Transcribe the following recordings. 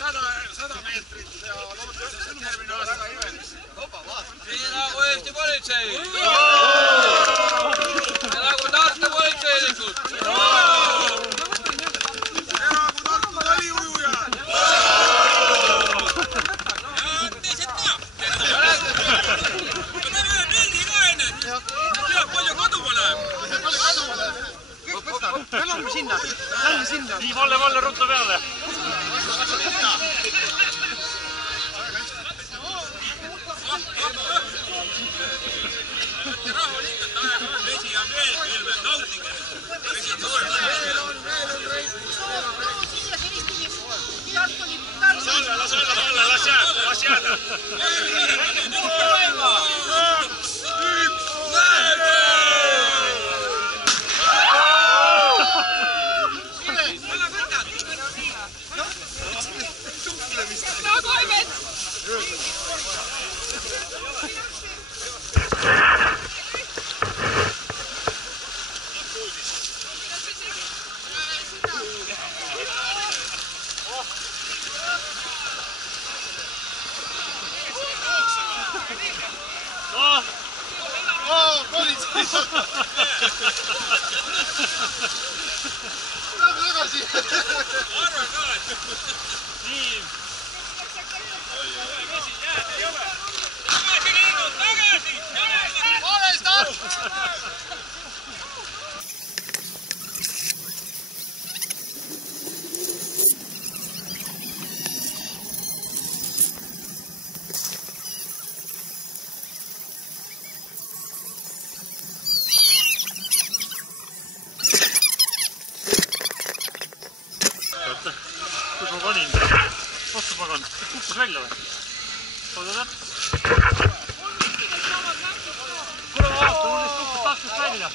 100 meetrit ja loodetavasti järgmine aasta väga imelis. Siin nagu Eesti politsei! Ja nagu Tartu politseilikud! Ja nagu Tartu taliujujad! Ja teised ka! Ma teeme ühe pildi ka enne! Tead, palju kaduma läheb! Lähme sinna! Nii Valle ruttu peale! Rahulikult ajame, vesi on veel külmem, nautige! Vesi on suur! Las olla, las jääda! Politsei! Lähme tagasi! Arvan ka, et... Nii! Vesi jääd ei ole! Tagasi liigud, tagasi! Ole stopp! Kus ma panin? Vastu pagan. Kukkus välja või? Oodada? Kuule vaata, mul vist kukkus taskust välja.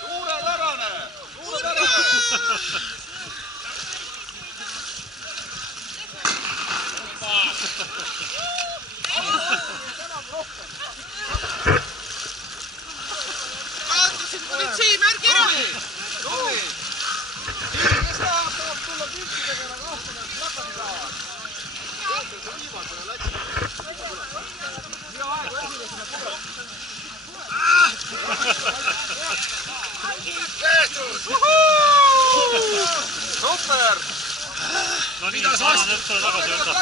Suurepärane! Vaatasin politseimärgi ära! Tubli! Kes tahab tulla piltidega ja kohtuda, et plakati saavad? See viimasena lätsi. Hea aegu esimesena tuleb. Tehtud! Super! No nii, ma annan nüüd sulle tagasi võtta.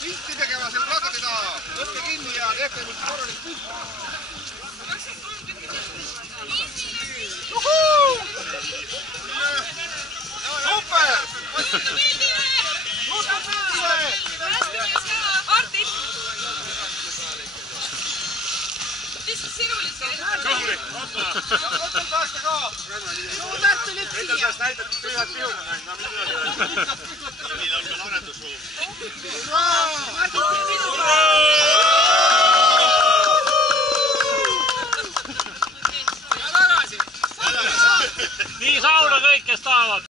Pilti tegema selle plakati taha. Võtke kinni ja tehke nüüd korralik pilt. Super! Artit! Mis sinuliselt? Kõhli! Võtke päästa ka! Tartu lüpsi! Enda taas näidatud tühjad pihud on ainult.